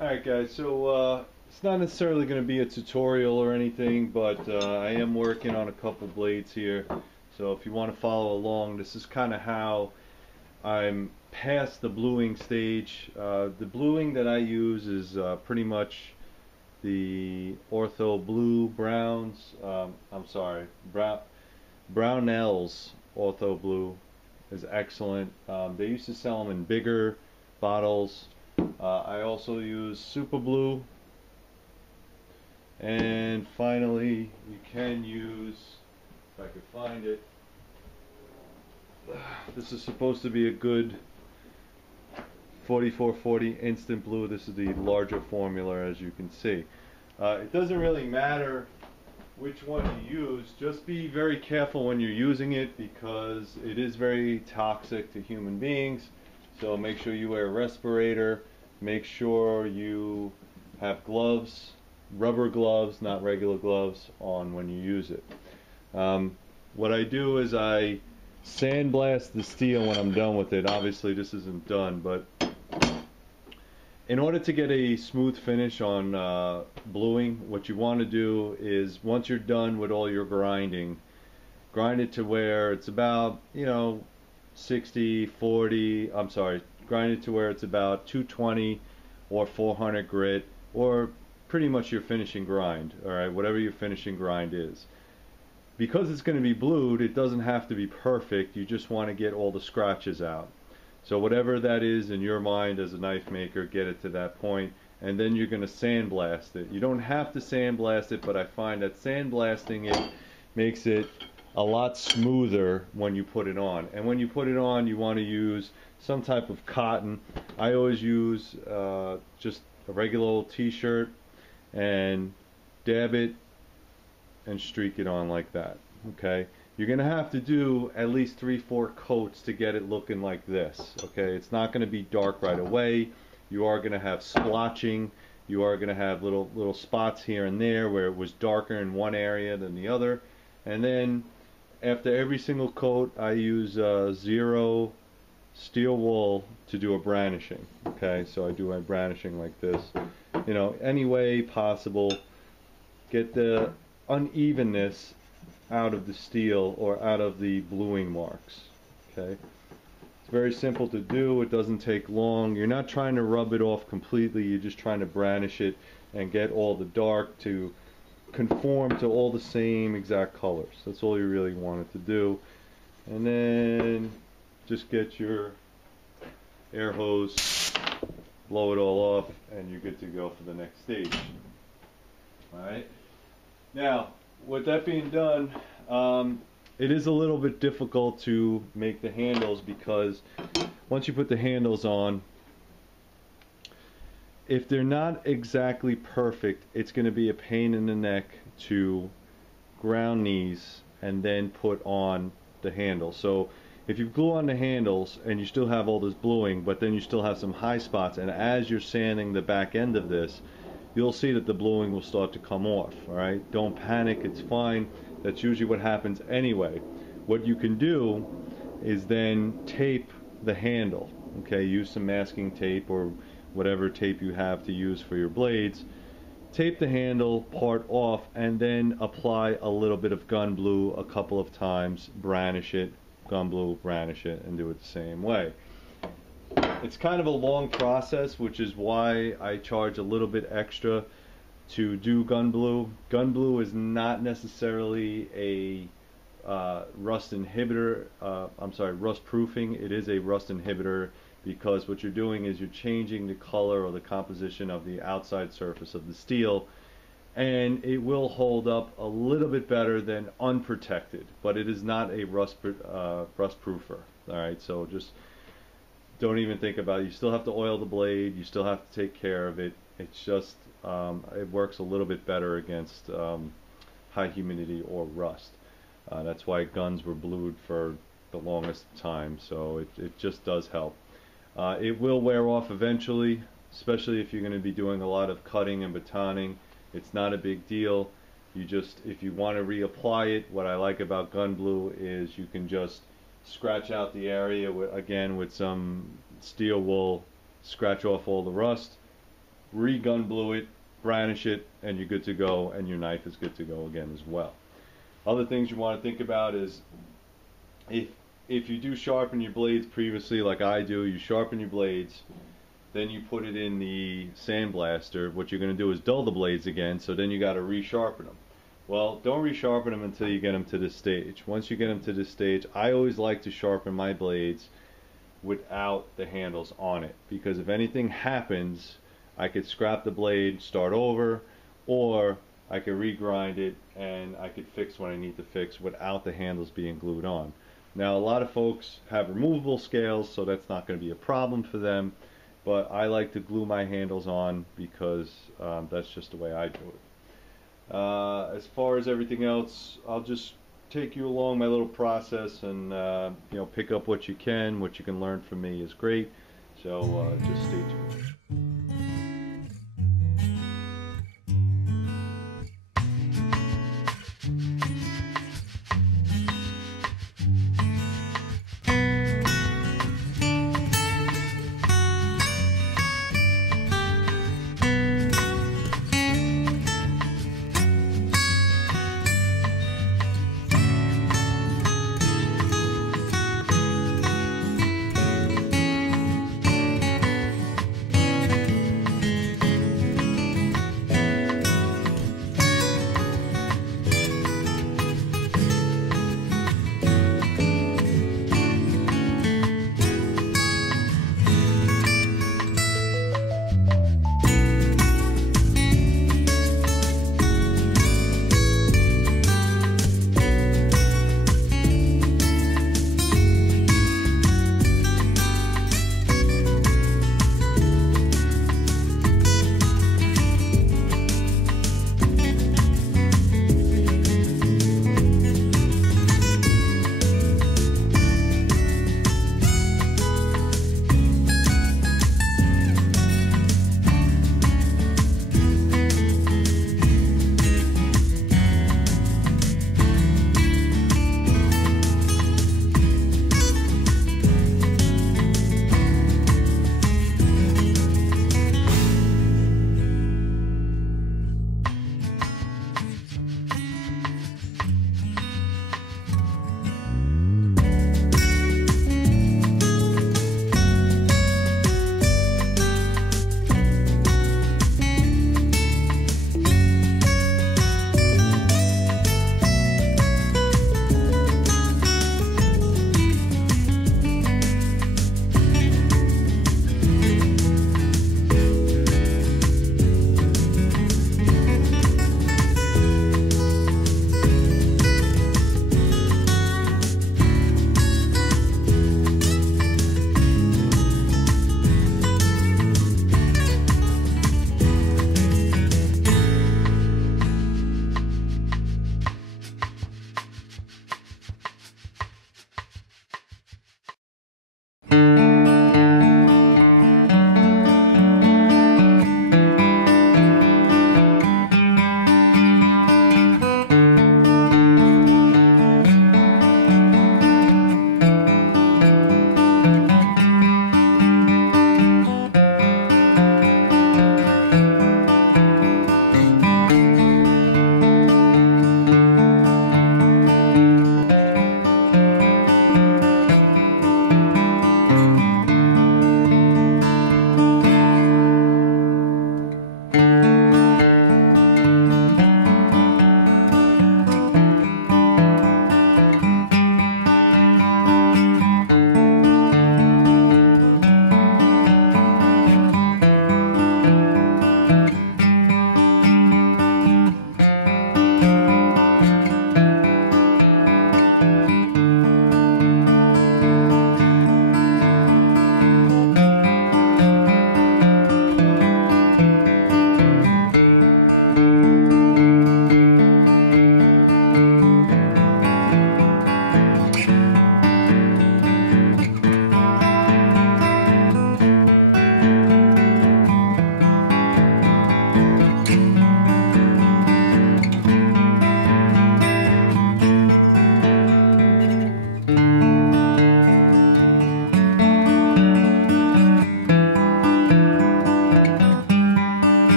Alright guys, so it's not necessarily going to be a tutorial or anything, but I am working on a couple blades here. So if you want to follow along, this is kind of how I'm past the bluing stage. The bluing that I use is pretty much the Ortho Blue Browns, I'm sorry, Brownell's Ortho Blue is excellent. They used to sell them in bigger bottles. I also use Super Blue, and finally you can use, if I could find it, this is supposed to be a good 4440 Instant Blue. This is the larger formula, as you can see. It doesn't really matter which one you use, just be very careful when you're using it because it is very toxic to human beings. So make sure you wear a respirator. Make sure you have gloves, rubber gloves, not regular gloves, on when you use it. What I do is I sandblast the steel when I'm done with it. Obviously this isn't done, but in order to get a smooth finish on bluing, what you want to do is once you're done with all your grinding, grind it to where it's about, 60, 40, I'm sorry, grind it to where it's about 220 or 400 grit, or pretty much your finishing grind, alright, whatever your finishing grind is. Because it's going to be blued, it doesn't have to be perfect, you just want to get all the scratches out. So whatever that is in your mind as a knife maker, get it to that point, and then you're going to sandblast it. You don't have to sandblast it, but I find that sandblasting it makes it a lot smoother when you put it on. And when you put it on, you want to use some type of cotton. I always use just a regular old t-shirt and dab it and streak it on like that. Okay, you're gonna have to do at least 3-4 coats to get it looking like this. Okay, it's not going to be dark right away. You are going to have splotching. You are going to have little spots here and there where it was darker in one area than the other. And then after every single coat, I use zero steel wool to do a brandishing. Okay, so I do my brandishing like this. Any way possible, get the unevenness out of the steel or out of the bluing marks. Okay, it's very simple to do. It doesn't take long. You're not trying to rub it off completely. You're just trying to brandish it and get all the dark to conform to all the same exact colors. That's all you really want it to do. And then just get your air hose, blow it all off, and you're good to go for the next stage. Alright, now with that being done, it is a little bit difficult to make the handles because once you put the handles on, if they're not exactly perfect, it's going to be a pain in the neck to ground these and then put on the handle. So if you glue on the handles and you still have all this bluing, but then you still have some high spots, and as you're sanding the back end of this, you'll see that the bluing will start to come off. Alright, don't panic, it's fine. That's usually what happens anyway. What you can do is then tape the handle. Okay, use some masking tape or whatever tape you have to use for your blades. Tape the handle part off and then apply a little bit of gun blue a couple of times, brandish it, gun blue, brandish it, and do it the same way. It's kind of a long process, which is why I charge a little bit extra to do gun blue. Gun blue is not necessarily a rust inhibitor, rust proofing. It is a rust inhibitor because what you're doing is you're changing the color or the composition of the outside surface of the steel, and it will hold up a little bit better than unprotected, but it is not a rust proofer. Alright, so just don't even think about it. You still have to oil the blade, you still have to take care of it. It's just it works a little bit better against high humidity or rust. That's why guns were blued for the longest time, so it just does help. It will wear off eventually, especially if you're going to be doing a lot of cutting and batoning. It's not a big deal. You just, if you want to reapply it, what I like about gun blue is you can just scratch out the area again with some steel wool, scratch off all the rust, re-gun blue it, brownish it, and you're good to go, and your knife is good to go again as well. Other things you want to think about is if you do sharpen your blades previously, like I do, you sharpen your blades, then you put it in the sandblaster. What you're going to do is dull the blades again, so then you got to resharpen them. Well, don't resharpen them until you get them to this stage. Once you get them to this stage, I always like to sharpen my blades without the handles on it, because if anything happens, I could scrap the blade, start over, or I could regrind it and I could fix what I need to fix without the handles being glued on. Now, a lot of folks have removable scales, so that's not going to be a problem for them, but I like to glue my handles on because that's just the way I do it. As far as everything else, I'll just take you along my little process and pick up what you can. What you can learn from me is great, so just stay tuned.